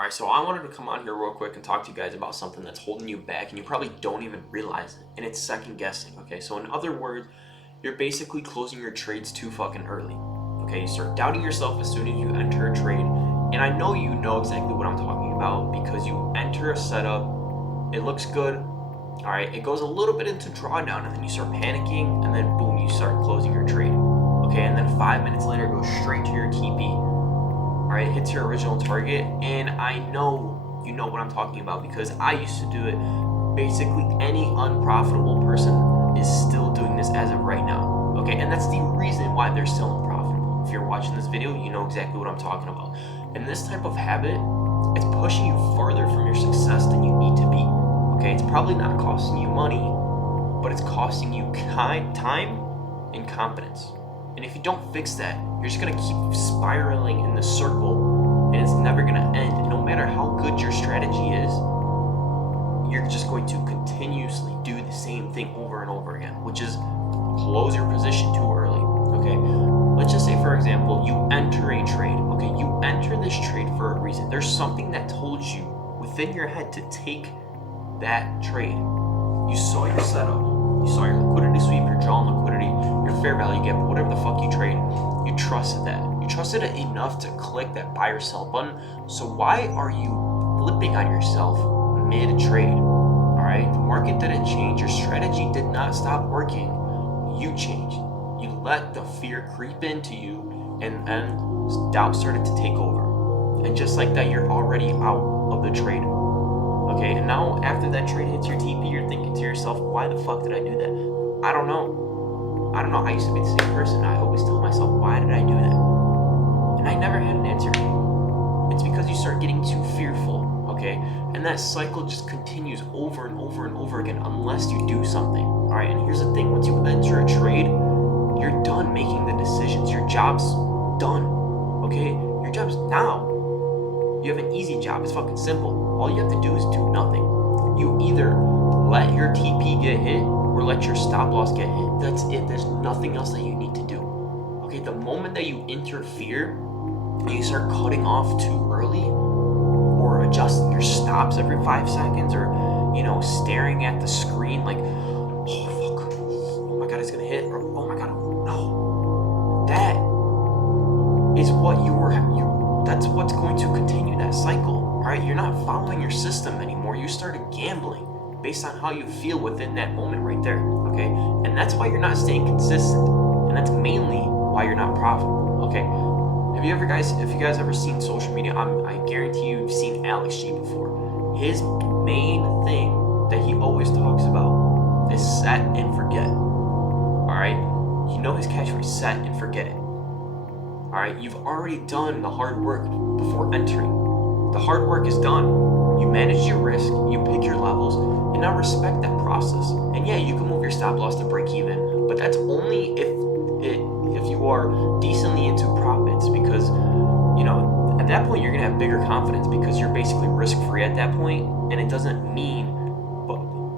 All right, so I wanted to come on here real quick and talk to you guys about something that's holding you back and you probably don't even realize it, and it's second guessing. Okay, so in other words, you're basically closing your trades too fucking early. Okay, you start doubting yourself as soon as you enter a trade, and I know you know exactly what I'm talking about because you enter a setup, it looks good, all right, it goes a little bit into drawdown, and then you start panicking, and then boom, you start closing your trade. Okay, and then 5 minutes later, it goes straight to your TP. All right, hits your original target, and I know you know what I'm talking about because I used to do it. Basically, any unprofitable person is still doing this as of right now. Okay, and that's the reason why they're still unprofitable. If you're watching this video, you know exactly what I'm talking about. And this type of habit, it's pushing you farther from your success than you need to be. Okay, it's probably not costing you money, but it's costing you time and confidence. And if you don't fix that, you're just gonna keep spiraling in the circle, and it's never gonna end. And no matter how good your strategy is, you're just going to continuously do the same thing over and over again, which is close your position too early. Okay, let's just say, for example, you enter a trade. Okay, you enter this trade for a reason. There's something that told you within your head to take that trade. You saw your setup, you saw your liquidity sweep, your draw on liquidity, your fair value gap, whatever the fuck you trade. You trusted that. You trusted it enough to click that buy or sell button. So why are you flipping on yourself mid-trade? All right, the market didn't change. Your strategy did not stop working. You changed. You let the fear creep into you, and then doubt started to take over. And just like that, you're already out of the trade. Okay, and now after that trade hits your TP, you're thinking to yourself, why the fuck did I do that? I don't know. I used to be the same person. I always tell myself, why did I do that? And I never had an answer. It's because you start getting too fearful, okay? And that cycle just continues over and over and over again unless you do something, all right? And here's the thing. Once you enter a trade, you're done making the decisions. Your job's done, okay? Your job's now. You have an easy job. It's fucking simple. All you have to do is do nothing. You either let your TP get hit or let your stop loss get hit. That's it. There's nothing else that you need to do. Okay, the moment that you interfere, you start cutting off too early or adjusting your stops every 5 seconds or, staring at the screen like, oh, fuck, oh my God, it's going to hit, or oh my God, no. That is what that's what's going to continue that cycle, all right? You're not following your system anymore. You started gambling based on how you feel within that moment right there, okay? And that's why you're not staying consistent, and that's mainly why you're not profitable, okay? If you guys ever seen social media, I guarantee you've seen Alex G before. His main thing that he always talks about is set and forget, all right? You know his catchphrase, set and forget it. All right, you've already done the hard work before entering. The hard work is done. You manage your risk, you pick your levels, and now respect that process. And yeah, you can move your stop loss to break even, but that's only if you are decently into profits, because at that point you're gonna have bigger confidence because you're basically risk-free at that point, and it doesn't mean,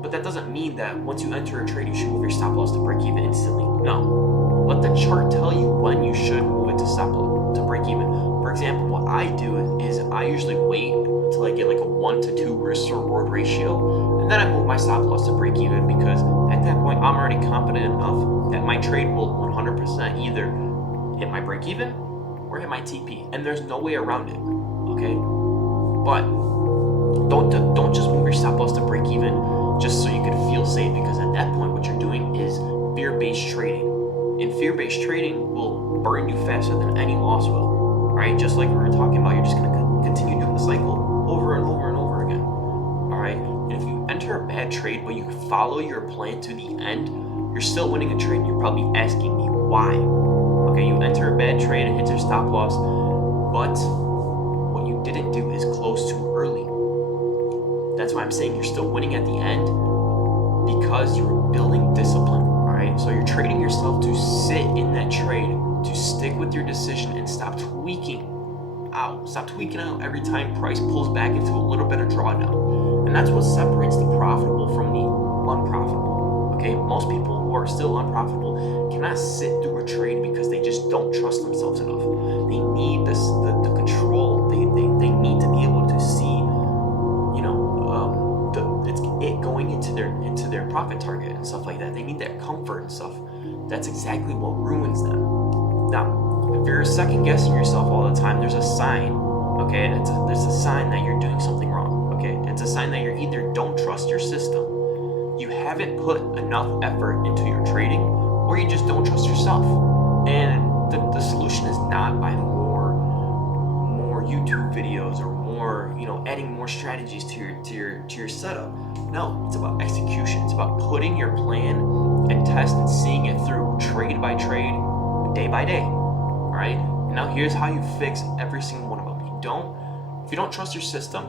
but that doesn't mean that once you enter a trade you should move your stop loss to break even instantly. No. Let the chart tell you when you should move it to break even. For example, what I do is I usually wait until I get like a 1 to 2 risk to reward ratio, and then I move my stop loss to break even, because at that point I'm already confident enough that my trade will 100% either hit my break even or hit my TP, and there's no way around it, okay? But don't just move your stop loss to break even just so you can feel safe, because at that point what you're doing is fear-based trading. And fear-based trading will burn you faster than any loss will, right? Just like we were talking about, you're just going to continue doing the cycle over and over and over again, all right? And if you enter a bad trade but you follow your plan to the end, you're still winning a trade, and you're probably asking me why. Okay, you enter a bad trade and hit your stop loss, but what you didn't do is close too early. That's why I'm saying you're still winning at the end, because you're building discipline. So you're trading yourself to sit in that trade, to stick with your decision, and stop tweaking out. Stop tweaking out every time price pulls back into a little bit of drawdown. And that's what separates the profitable from the unprofitable. Okay, most people who are still unprofitable cannot sit through a trade because they just don't trust themselves enough. They need the control. They need to be able to profit target and stuff like that. They need that comfort and stuff. That's exactly what ruins them. Now, if you're second guessing yourself all the time, there's a sign, okay? There's a sign that you're doing something wrong, okay? It's a sign that you either don't trust your system, you haven't put enough effort into your trading, or you just don't trust yourself. And the solution is not by more YouTube videos or more, adding more strategies to your setup. No, it's about execution. It's about putting your plan and test and seeing it through trade by trade, day by day. All right. Now here's how you fix every single one of them. If you don't trust your system,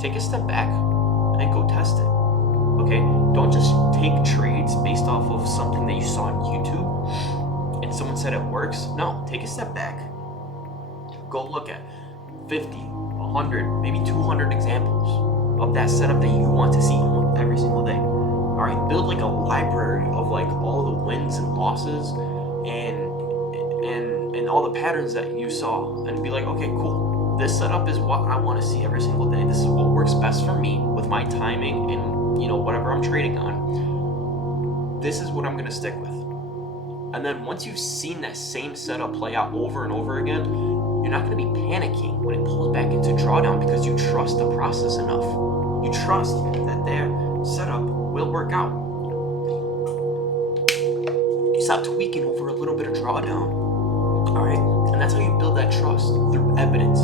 take a step back and go test it. Okay. Don't just take trades based off of something that you saw on YouTube and someone said it works. No, take a step back. Go look at 50, 100, maybe 200 examples of that setup that you want to see every single day. All right, build like a library of like all the wins and losses and all the patterns that you saw, and be like, okay, cool. This setup is what I want to see every single day. This is what works best for me with my timing and whatever I'm trading on. This is what I'm gonna stick with. And then once you've seen that same setup play out over and over again, you're not going to be panicking when it pulls back into drawdown, because you trust the process enough. You trust that their setup will work out. You stop tweaking over a little bit of drawdown. All right? And that's how you build that trust, through evidence,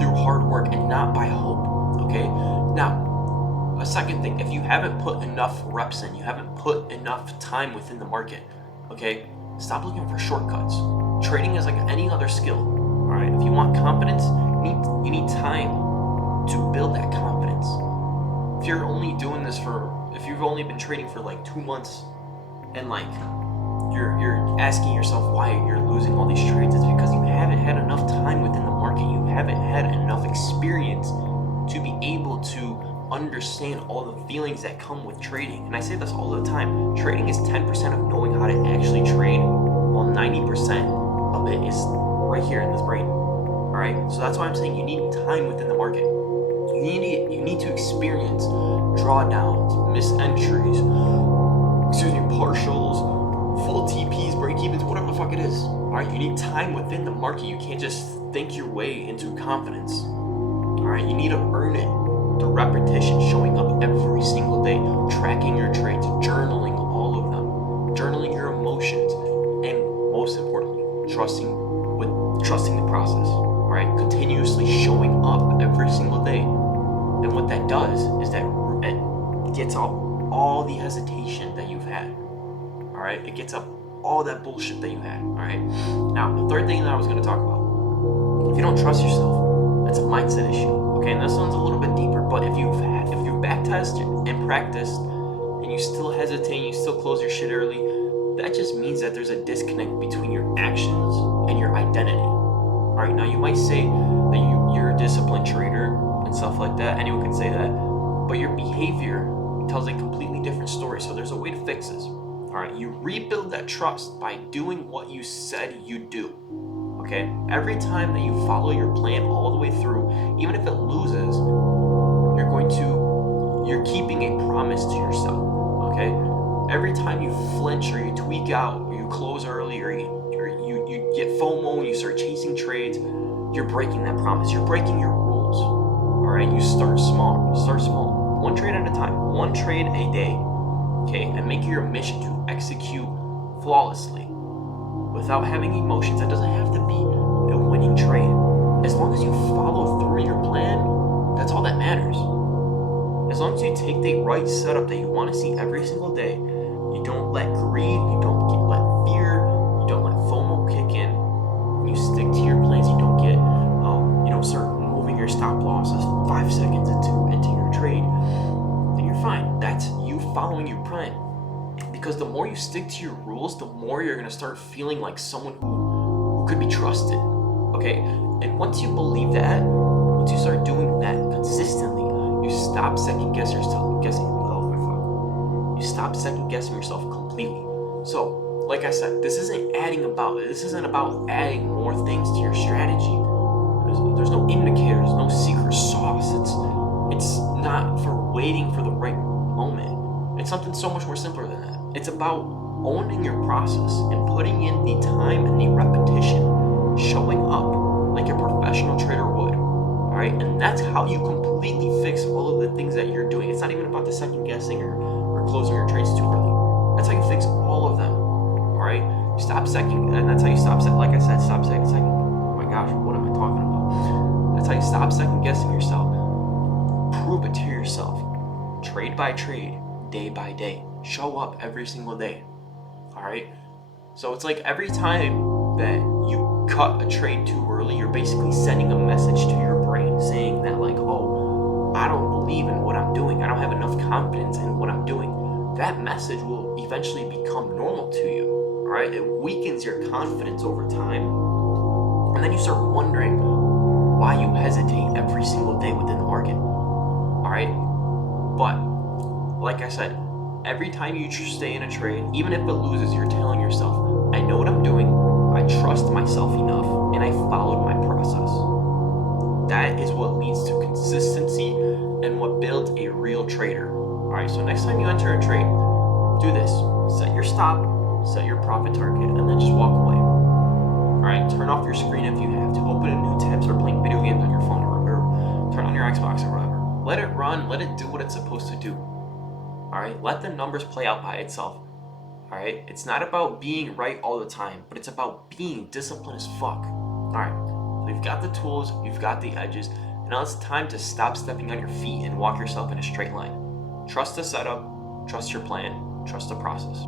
through hard work, and not by hope. Okay? Now, a second thing, if you haven't put enough reps in, you haven't put enough time within the market, okay? Stop looking for shortcuts. Trading is like any other skill. All right, if you want confidence, you need time to build that confidence. If you're only doing this if you've only been trading for like 2 months, and like you're asking yourself why you're losing all these trades, it's because you haven't had enough time within the market. You haven't had enough experience to be able to understand all the feelings that come with trading. And I say this all the time. Trading is 10% of knowing how to actually trade, while 90% of it is right here in this brain. All right, so that's why I'm saying you need time within the market. You need to experience drawdowns, missed entries, partials, full TPs, break-evens, whatever the fuck it is. All right, you need time within the market. You can't just think your way into confidence. All right, you need to earn it. The repetition, showing up every single day, tracking your trades, journaling all of them, journaling your emotions, and most importantly, trusting the process. All right, continuously showing up every single day, and what that does is that it gets up all the hesitation that you've had. All right, it gets up all that bullshit that you had. All right. Now, the third thing that I was going to talk about: if you don't trust yourself, it's a mindset issue. Okay, and this one's a little bit deeper, but if you've backtested and practiced and you still hesitate and you still close your shit early, that just means that there's a disconnect between your actions and your identity. All right, now you might say that you're a disciplined trader and stuff like that. Anyone can say that, but your behavior tells a completely different story. So there's a way to fix this. All right, you rebuild that trust by doing what you said you'd do. Okay, every time that you follow your plan all the way through, even if it loses, you're keeping a promise to yourself. Okay, every time you flinch or you tweak out or you close early or you get FOMO and you start chasing trades, you're breaking that promise. You're breaking your rules. All right, you start small, one trade at a time, one trade a day. Okay, and make it your mission to execute flawlessly, without having emotions. That doesn't have to be a winning trade. As long as you follow through your plan, that's all that matters. As long as you take the right setup that you want to see every single day, you don't let greed, you don't let fear, you don't let FOMO kick in, and you stick to your plans. You don't get, start moving your stop losses 5 seconds into your trade, then you're fine. That's you following your plan. Because the more you stick to your rules, the more you're going to start feeling like someone who could be trusted. Okay? And once you believe that, once you start doing that consistently, you stop second guessing yourself. You stop second guessing yourself completely. So, like I said, this isn't about adding more things to your strategy. There's no indicators, no secret sauce. It's not for waiting for the right moment. It's something so much more simpler than that. It's about owning your process and putting in the time and the repetition, showing up like a professional trader would. All right, and that's how you completely fix all of the things that you're doing. It's not even about the second guessing or closing your trades too early. That's how you fix all of them. All right, stop second, and that's how you stop. Like I said, stop second. Oh my gosh, what am I talking about? That's how you stop second guessing yourself. Prove it to yourself. Trade by trade, day by day. Show up every single day. All right. So it's like every time that you cut a trade too early, you're basically sending a message to your brain saying that, like, oh, I don't believe in what I'm doing. I don't have enough confidence in what I'm doing. That message will eventually become normal to you. All right. It weakens your confidence over time. And then you start wondering why you hesitate every single day within the market. All right. But like I said, every time you stay in a trade, even if it loses, you're telling yourself, I know what I'm doing, I trust myself enough, and I followed my process. That is what leads to consistency and what builds a real trader. All right, so next time you enter a trade, do this. Set your stop, set your profit target, and then just walk away. All right, turn off your screen if you have to. Open a new tab, start playing video games on your phone or turn on your Xbox or whatever. Let it run, let it do what it's supposed to do. All right, let the numbers play out by itself. All right, it's not about being right all the time, but it's about being disciplined as fuck. All right, so you've got the tools, you've got the edges, and now it's time to stop stepping on your feet and walk yourself in a straight line. Trust the setup, trust your plan, trust the process.